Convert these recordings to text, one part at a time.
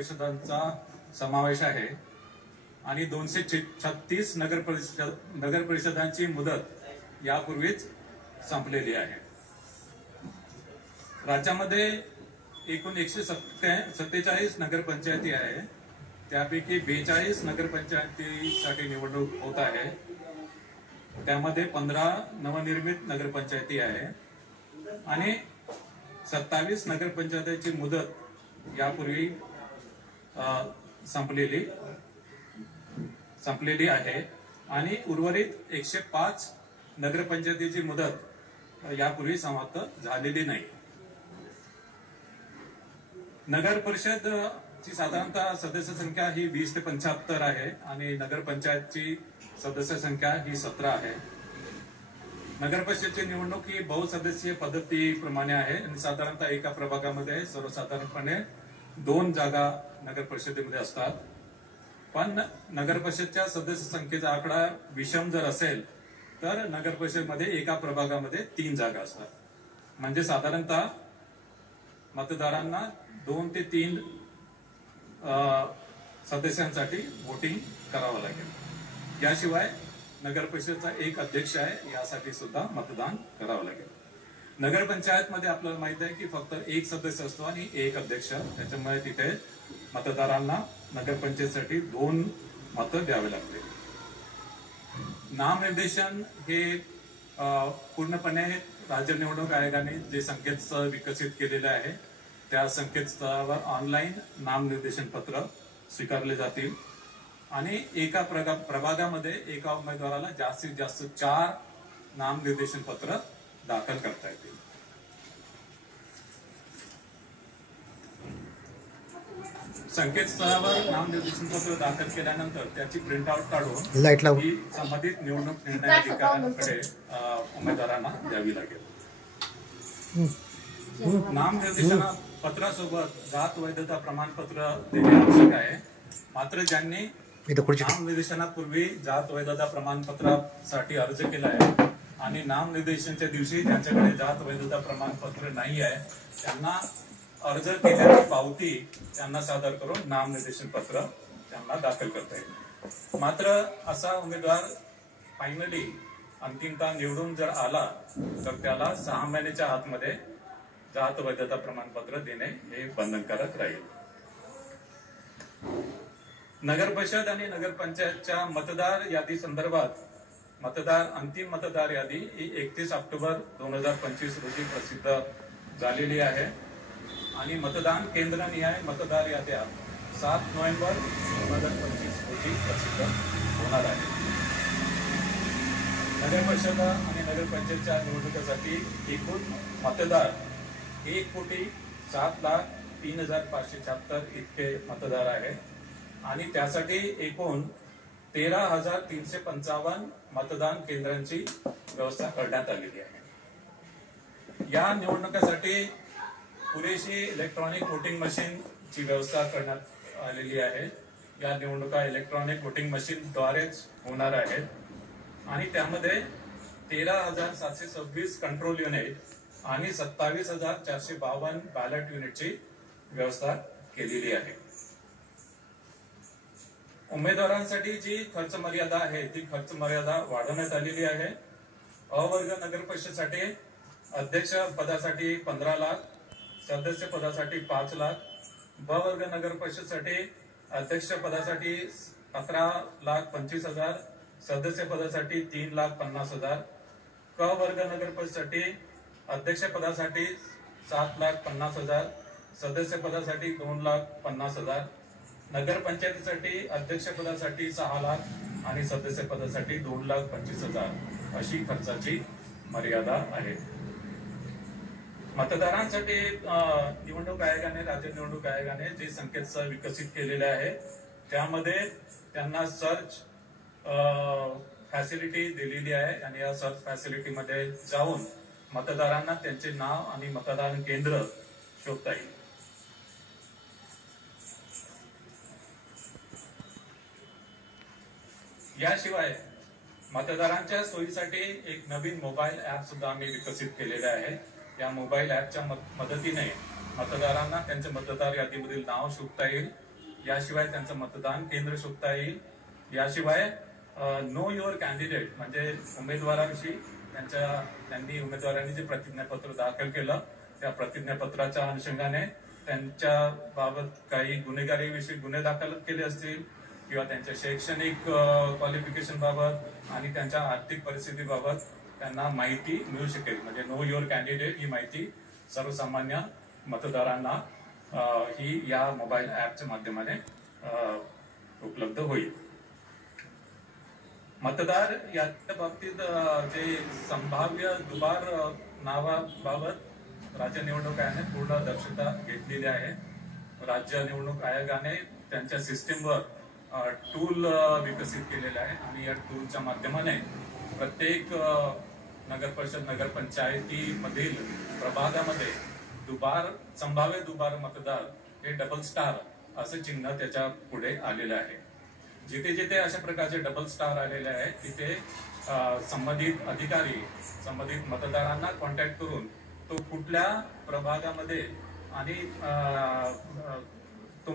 परिषदांचा समावेश आहे आणि 236 नगर परिषदांची मुदत यापूर्वीच संपलेली आहे। राज्यामध्ये एकूण 147 नगरपंचायती आहे, त्यापैकी 42 नगरपंचायतीसाठी निवडणूक होत आहे। त्यामध्ये 15 नवनिर्मित नगरपंचायती आहे आणि 27 नगरपंचायतीची मुदत यापूर्वी संपलेली आहे आणि उर्वरित 105 नगरपंचायतीची मुदत यापूर्वी समाप्त झालेली नाही। नगर परिषदची साधारणतः सदस्य संख्या ही 20 ते 75 आहे आणि नगरपंचायतची सदस्य संख्या ही 17 आहे। नगर परिषदेची निवडणूक ही बहुसदस्यीय पद्धतीप्रमाणे आहे आणि साधारणतः एका प्रभागामध्ये सर्वसाधारणपणे 2 जागा नगर परिषदेमध्ये असतात। पण नगर परिषदच्या सदस्य संख्येचा आकडा विषम जर असेल तर नगर परिषदेमध्ये एका प्रभागामध्ये 3 जागा असतात, म्हणजे साधारणतः मतदारांना 2 ते 3 सदस्यांसाठी वोटिंग करावं लागेल। याशिवाय नगर परिषदेचा एक अध्यक्ष आहे, यासाठी सुद्धा मतदान करावं लागेल। नगर पंचायत मध्ये आपल्याला माहित आहे की फक्त एक सदस्य असतो आणि एक अध्यक्ष, त्याच्यामुळे तिथे मतदारांना नगर पंचायतीसाठी 2 मतं द्यावे लागते। नामनिर्देशन हे पूर्णपणे राज्य निवडणूक आयोगाने जे संकेतस्थळ विकसित केलेले आहे त्या संकेतस्थळावर ऑनलाईन नामनिर्देशन पत्र स्वीकारले जातील आणि एका प्रभागामध्ये एका उमेदवाराला जास्तीत जास्त 4 नामनिर्देशन पत्र दाखल करता येतील। संकेतस्थळावर नामनिर्देशन पत्र दाखल केल्यानंतर त्याची प्रिंटआउट काढून ही संबंधित निवडणूक निर्णय अधिकाऱ्यांकडे उमेदवारांना द्यावी लागेल। नामनिर्देशन पत्रासोबत जात वैधता प्रमाणपत्र देणे आवश्यक आहे। मात्र ज्यांनी नामनिर्देशनापूर्वी जात वैधता प्रमाणपत्रासाठी अर्ज केला आहे आणि नामनिर्देशनाच्या दिवशी त्यांच्याकडे जात वैधता प्रमाणपत्र नाही आहे, त्यांना अर्ज केल्याची पावती त्यांना सादर करून नामनिर्देशन पत्र त्यांना दाखल करता येईल। मात्र असा उमेदवार फायनली अंतिमतः निवडून जर आला तर त्याला 6 महिन्याच्या आतमध्ये जात वैधता प्रमाणपत्र देणे हे बंधनकारक राहील। नगर परिषद आणि नगर पंचायतच्या मतदार यादी संदर्भात अंतिम मतदार यादी ही 31 ऑक्टोबर 2025 रोजी प्रसिद्ध झालेली आहे आणि मतदान केंद्रनिहाय मतदार याद्या 7 नोव्हेंबर 2025 रोजी प्रसिद्ध होणार आहे। नगर परिषद आणि नगर पंचायतच्या निवडणुकीसाठी एकूण मतदार 1,07,03,576 इतके मतदार आहेत आणि त्यासाठी एकूण 13,355 मतदान केंद्रांची व्यवस्था करण्यात आलेली आहे। या निवडणुकीसाठी पुरेशी इलेक्ट्रॉनिक वोटिंग मशीनची व्यवस्था करण्यात आलेली आहे। या निवडणुका इलेक्ट्रॉनिक वोटिंग मशीन द्वारेच होणार आहेत आणि त्यामध्ये 13,726 कंट्रोल युनिट आणि 27,452 बॅलेट युनिटची व्यवस्था केलेली आहे। उमेदवारांसाठी जी खर्च मर्यादा आहे ती खर्च मर्यादा वाढवण्यात आलेली आहे। अ वर्ग नगर परिषदेसाठी अध्यक्ष पदासाठी 15 लाख, सदस्य पदासाठी 5 लाख, ब वर्ग नगर परिषदेसाठी अध्यक्ष पदासाठी 17,25,000, सदस्य पदासाठी 3,50,000, क वर्ग नगर परिषदेसाठी अध्यक्ष पदासाठी 7,50,000, सदस्य पदासाठी 2,50,000, नगर पंचायतीसाठी अध्यक्ष पदासाठी 6 लाख आणि सदस्य पदासाठी 2,25,000 अशी खर्चाची मर्यादा आहे। मतदारांसाठी निवडणूक आयोगाने, राज्य निवडणूक आयोगाने जे संकेतस्थळ विकसित केलेले आहे त्यामध्ये त्यांना सर्च फॅसिलिटी दिलेली आहे आणि या सर्च फॅसिलिटी मध्ये जाऊन मतदारांना त्यांचे नाव आणि मतदान केंद्र शोधता येईल। याशिवाय मतदारांच्या सोयीसाठी एक नवीन मोबाईल ऍप सुद्धा आम्ही विकसित केलेले आहे। या मोबाईल ऍपच्या मदतीने मतदारांना त्यांच्या मतदार यादीमधील नाव शोधता येईल याशिवाय त्यांचं मतदान केंद्र शोधता येईल. याशिवाय नो युअर कॅन्डिडेट म्हणजे उमेदवारांशी त्यांनी उमेदवारांनी जे प्रतिज्ञापत्र दाखल केलं त्या प्रतिज्ञापत्राच्या अनुषंगाने त्यांच्या बाबत काही गुन्हेगारीविषयी गुन्हे दाखल केले असतील किंवा त्यांच्या शैक्षणिक क्वालिफिकेशन बाबत आणि त्यांच्या आर्थिक परिस्थितीबाबत त्यांना माहिती मिळू शकेल. म्हणजे नो युअर कॅन्डिडेट ही माहिती सर्वसामान्य मतदारांना ही या मोबाईल ऍपच्या माध्यमाने उपलब्ध होईल. मतदार याच्या बाबतीत जे संभाव्य दुबार नावाबाबत राज्य निवडणूक आयोगाने पूर्ण दक्षता घेतलेली आहे. राज्य निवडणूक आयोगाने त्यांच्या सिस्टीमवर टूल विकसित केलेला आहे आणि या टूलच्या माध्यमाने प्रत्येक नगर परिषद नगरपंचायतीमधील प्रभागामध्ये संभाव्य दुबार मतदार हे डबल स्टार असं चिन्ह त्याच्या पुढे आलेलं आहे. जिथे जिथे अशा प्रकारचे डबल स्टार आलेले आहेत तिथे संबंधित अधिकारी संबंधित मतदारांना कॉन्टॅक्ट करून तो कुठल्या प्रभागामध्ये आणि तो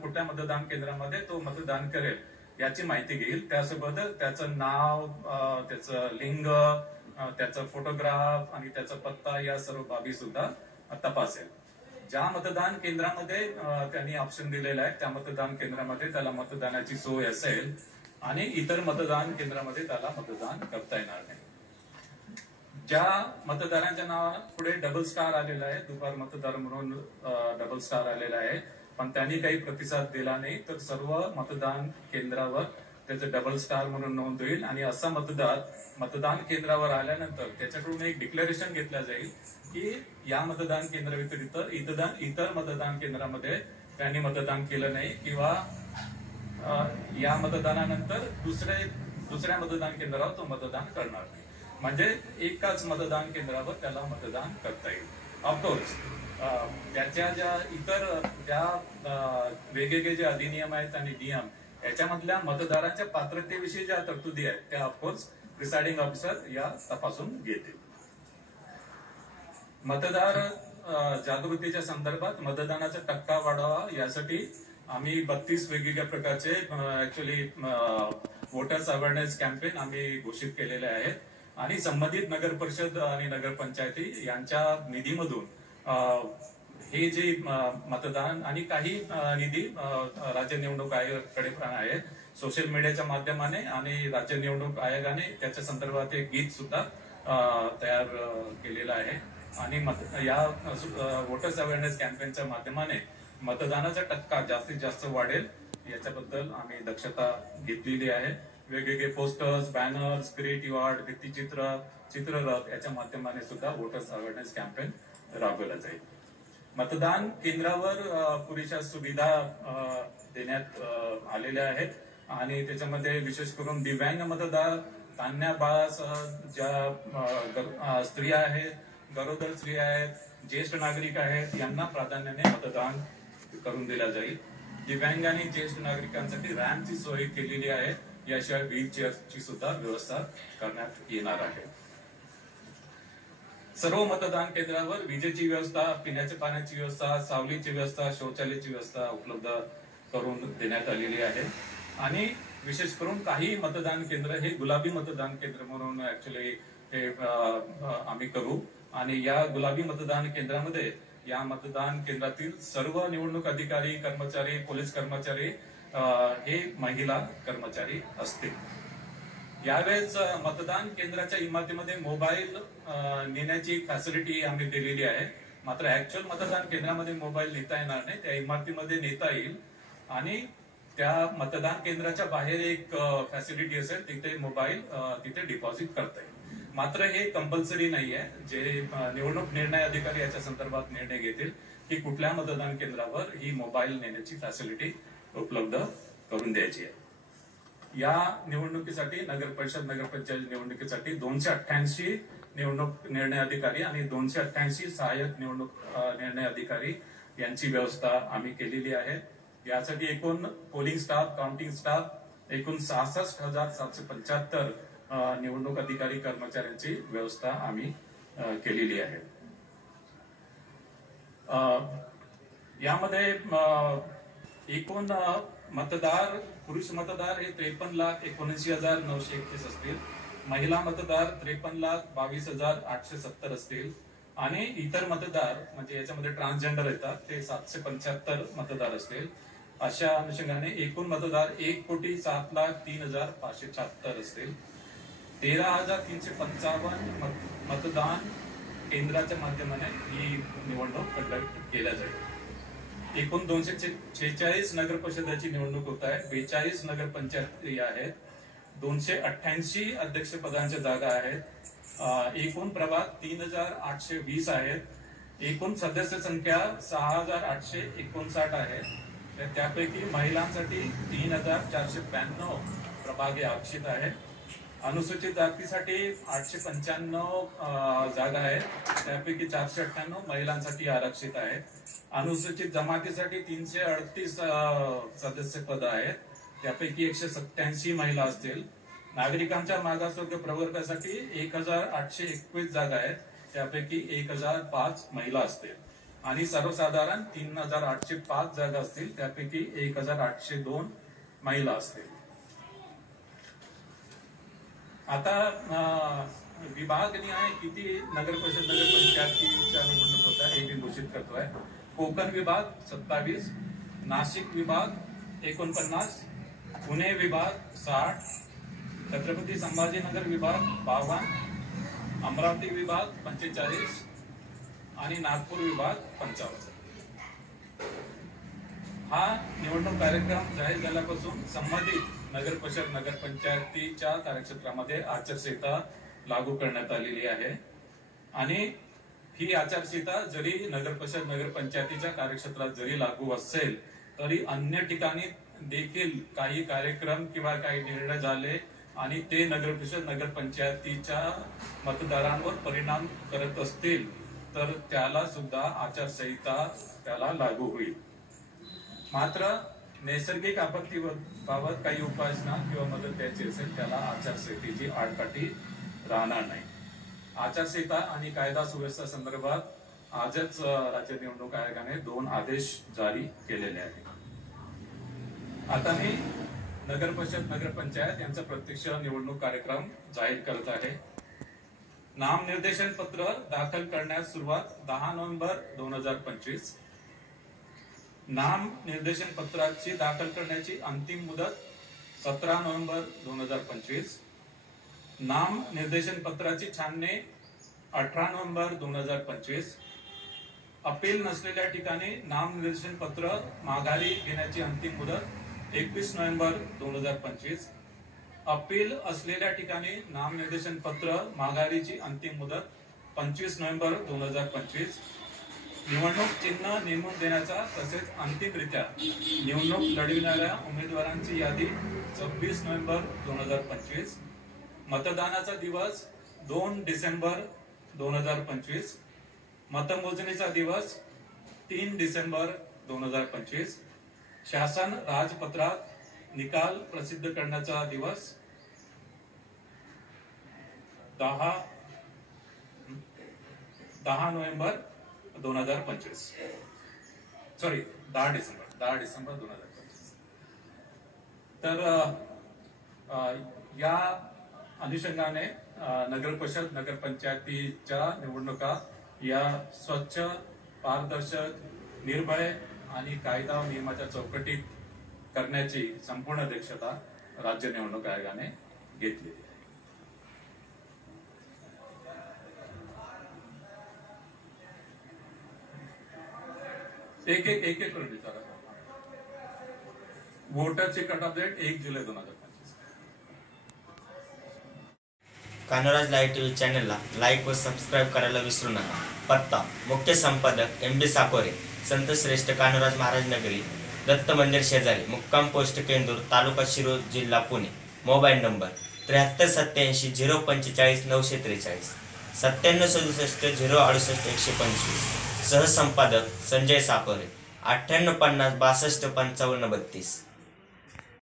कुठल्या मतदान केंद्रामध्ये तो मतदान करेल याची माहिती घेईल. त्यासोबत त्याचं नाव, त्याचं लिंग, त्याचा फोटोग्राफ आणि त्याचा पत्ता या सर्व बाबी सुद्धा तपासेल. ज्या मतदान केंद्रामध्ये त्यांनी ऑप्शन दिलेला आहे त्या मतदान केंद्रामध्ये त्याला मतदानाची सोय असेल आणि इतर मतदान केंद्रामध्ये त्याला मतदान करता येणार नाही. ज्या मतदारांच्या नावापुढे डबल स्टार आलेला आहे, दुबार मतदार म्हणून डबल स्टार आलेला आहे, पण त्यांनी काही प्रतिसाद दिला नाही तर सर्व मतदान केंद्रावर त्याचं डबल स्टार म्हणून नोंद होईल आणि असा मतदार मतदान केंद्रावर आल्यानंतर त्याच्याकडून एक डिक्लेरेशन घेतलं जाईल की या मतदान केंद्राव्यतिरिक्त इतर मतदान केंद्रामध्ये त्यांनी मतदान केलं नाही किंवा या मतदानानंतर दुसऱ्या मतदान केंद्रावर तो मतदान करणार नाही. म्हणजे एकाच मतदान केंद्रावर त्याला मतदान करता येईल. ऑफकोर्स त्याच्या ज्या वेगवेगळे जे अधिनियम आहेत आणि नियम याच्यामधल्या मतदारांच्या पात्रतेविषयी ज्या तरतुदी आहेत त्या ऑफकोर्स प्रिसाइडिंग ऑफिसर या तपासून घेतील. मतदार जागृतीच्या संदर्भात मतदानाचा टक्का वाढावा यासाठी आम्ही 32 वेगवेगळ्या प्रकारचे ऍक्च्युअली वोटर्स अवेअरनेस कॅम्पेन आम्ही घोषित केलेले आहेत आणि संबंधित नगर परिषद आणि नगरपंचायती यांच्या निधीमधून हे जे मतदान आणि काही निधी राज्य निवडणूक आयोगाकडे पण आहे. सोशल मीडियाच्या माध्यमाने आणि राज्य निवडणूक आयोगाने त्याच्या संदर्भात एक गीत सुद्धा तयार केलेलं आहे आणि या वोटर्स अवेअरनेस कॅम्पेनच्या माध्यमाने मतदानाचा टक्का जास्तीत जास्त वाढेल याच्याबद्दल आम्ही दक्षता घेतलेली आहे. वेगवेगळे पोस्टर्स, बॅनर्स, क्रिएटिव्ह आर्ट, भित्तिचित्र, चित्ररथ याच्या माध्यमाने सुद्धा वोटर्स अवेअरनेस कॅम्पेन राबवला जाईल. मतदान केंद्रावर पुरेशा सुविधा देण्यात आलेल्या आहेत आणि त्याच्यामध्ये विशेष करून दिव्यांग मतदार, तान्ह्या बाळासह ज्या स्त्रिया आहेत, गरोदर स्त्रिया आहेत, ज्येष्ठ नागरिक आहेत यांना प्राधान्याने मतदान करून दिलं जाईल. दिव्यांग आणि ज्येष्ठ नागरिकांसाठी रॅम्पची सोय केलेली आहे. याशिवाय व्हीलचेअरची सुद्धा व्यवस्था करण्यात येणार आहे. सर्व मतदान केंद्रावर विजेची व्यवस्था, पिण्याच्या पाण्याची व्यवस्था, सावलीची व्यवस्था, शौचालयाची व्यवस्था उपलब्ध करून देण्यात आलेली आहे आणि विशेष करून काही मतदान केंद्र हे गुलाबी मतदान केंद्र म्हणून ऍक्च्युली हे आम्ही करू आणि या गुलाबी मतदान केंद्रामध्ये या मतदान केंद्रातील सर्व निवडणूक अधिकारी, कर्मचारी, पोलीस कर्मचारी हे महिला कर्मचारी असतील. यावेळेस मतदान केंद्राच्या इमारतीमध्ये मोबाईल नेण्याची फॅसिलिटी आम्ही दिलेली आहे. मात्र ऍक्च्युअल मतदान केंद्रामध्ये मोबाईल नेता येणार नाही, त्या इमारतीमध्ये नेता येईल आणि त्या मतदान केंद्राच्या बाहेर एक फॅसिलिटी असेल तिथे मोबाईल तिथे डिपॉझिट करता येईल. मात्र हे कंपल्सरी नाहीये. जे निवडणूक निर्णय अधिकारी याच्या संदर्भात निर्णय घेतील की कुठल्या मतदान केंद्रावर ही मोबाईल नेण्याची फॅसिलिटी उपलब्ध करून द्यायची आहे. या निवडणुकीसाठी नगर परिषद नगरपंचायत निवडणुकीसाठी 288 निवडणूक निर्णय अधिकारी आणि 288 सहाय्यक निवडणूक निर्णय अधिकारी यांची व्यवस्था आम्ही केलेली आहे. यासाठी एकूण पोलिंग स्टाफ, काउंटिंग स्टाफ एकूण 66,775 निवडणूक अधिकारी कर्मचाऱ्यांची व्यवस्था आम्ही केलेली आहे. यामध्ये एकूण मतदार पुरुष मतदार हे 53,79,931 असतील, महिला मतदार 53,22,870 असतील आणि इतर मतदार म्हणजे याच्यामध्ये ट्रान्सजेंडर येतात ते 775 मतदार असतील. अशा अनुषंगाने एकूण मतदार 1,07,03,576 असतील. 13,355 मतदान केंद्राच्या माध्यमाने ही निवडणूक कंडक्ट केल्या जाईल. एकूण 246 नगर परिषदाची निवडणूक होत आहे. 42 नगर पंचायती आहेत. 288 अध्यक्ष पदांच्या जागा आहेत. एकूण प्रभाग 3,820 आहेत. एकूण सदस्य संख्या 6,859 आहे. त्यापैकी महिलांसाठी 3,495 प्रभाग हे आरक्षित आहेत. अनुसूचित जातीसाठी 895 जागा आहेत. त्यापैकी 498 महिलांसाठी आरक्षित आहेत. अनुसूचित जमातीसाठी 338 सदस्य पद आहेत. त्यापैकी 187 महिला असतील. नागरिकांच्या मागासवर्ग प्रवर्गासाठी 1,821 जागा आहेत. त्यापैकी 1,005 महिला असतील आणि सर्वसाधारण 3,805 जागा असतील. त्यापैकी 1,802 महिला असतील. आता विभागनिहाय किती नगर परिषद नगर पंचायतीच्या निवडणूक होत्या हे मी घोषित करतोय. कोकण विभाग 27, नाशिक विभाग 49, पुणे विभाग 60, छत्रपती संभाजीनगर विभाग 52, अमरावती विभाग 45 आणि नागपूर विभाग 55. हा निवडणूक कार्यक्रम जाहीर झाल्यापासून संबंधित नगर परिषद नगर पंचायतीच्या कार्यक्षेत्रामध्ये आचारसंहिता लागू करण्यात आलेली आहे आणि ही आचारसंहिता जरी नगर परिषद नगर पंचायतीच्या कार्यक्षेत्रात जरी लागू असेल तरी अन्य ठिकाणी देखील काही कार्यक्रम किंवा काही निर्णय झाले आणि ते नगर परिषद नगर पंचायतीच्या मतदारांवर परिणाम करत असतील तर त्याला सुद्धा आचारसंहिता त्याला लागू होईल. मात्र नैसर्गिक आपत्तीबाबत काही उपाययोजना किंवा मदत द्यायची असेल त्याला आचारसंहितेची आडकाठी राहणार नाही. आचारसंहिता आणि कायदा सुव्यवस्था संदर्भात आजच राज्य निवडणूक आयोगाने 2 आदेश जारी केलेले आहेत. आता मी नगर परिषद नगर पंचायत यांचा प्रत्यक्ष निवडणूक कार्यक्रम जाहीर करत आहे. नामनिर्देशन पत्र दाखल करण्यास सुरुवात 10 नोव्हेंबर 2025. नाम निर्देशन पत्राची दाखल करण्याची अंतिम मुदत 17 नोव्हेंबर 2025. नाम निर्देशन पत्राची छाननी 18 नोव्हेंबर 2025. अपील नसलेल्या ठिकाणी नाम निर्देशन पत्र माघारी घेण्याची अंतिम मुदत 21 नोव्हेंबर 2025. अपील असलेल्या ठिकाणी नाम निर्देशन पत्र माघारीची अंतिम मुदत 25 नोव्हेंबर 2025. निवडणूक चिन्ह नेमून देण्याचा तसेच अंतिमरित्या निवडणूक लढविणाऱ्या उमेदवारांची यादी 26 नोव्हेंबर 2025. मतदानाचा दिवस 2 डिसेंबर 2025. मतमोजणीचा दिवस 3 डिसेंबर 2025. शासन राजपत्रात निकाल प्रसिद्ध करण्याचा दिवस 10 नोव्हेंबर 2025. सॉरी 10 डिसेंबर 2025. तर या अनुषंगाने नगर परिषद नगर पंचायतीच्या निवडणुका या स्वच्छ, पारदर्शक, निर्भय आणि कायदा व नियमाच्या चौकटीत करण्याची संपूर्ण दक्षता राज्य निवडणूक आयोगाने घेतली. एक करून विचारा. वोटरची कट ऑफ डेट 1 जुलै 2025. कान्होराज लाईव्ह टीव्ही चॅनलला लाईक व सबस्क्राईब करायला विसरू नका. पत्ता मुख्य संपादक MB साकोरे, संत श्रेष्ठ कान्होराज महाराज नगरी, दत्त मंदिर शेजारी, मुक्काम पोस्ट केंदूर, तालुका शिरूर, जिल्हा पुणे. Mobile number 7387 045 943, 9767 068 125. सहसंपादक संजय साकोरे, 9850 62 55 32.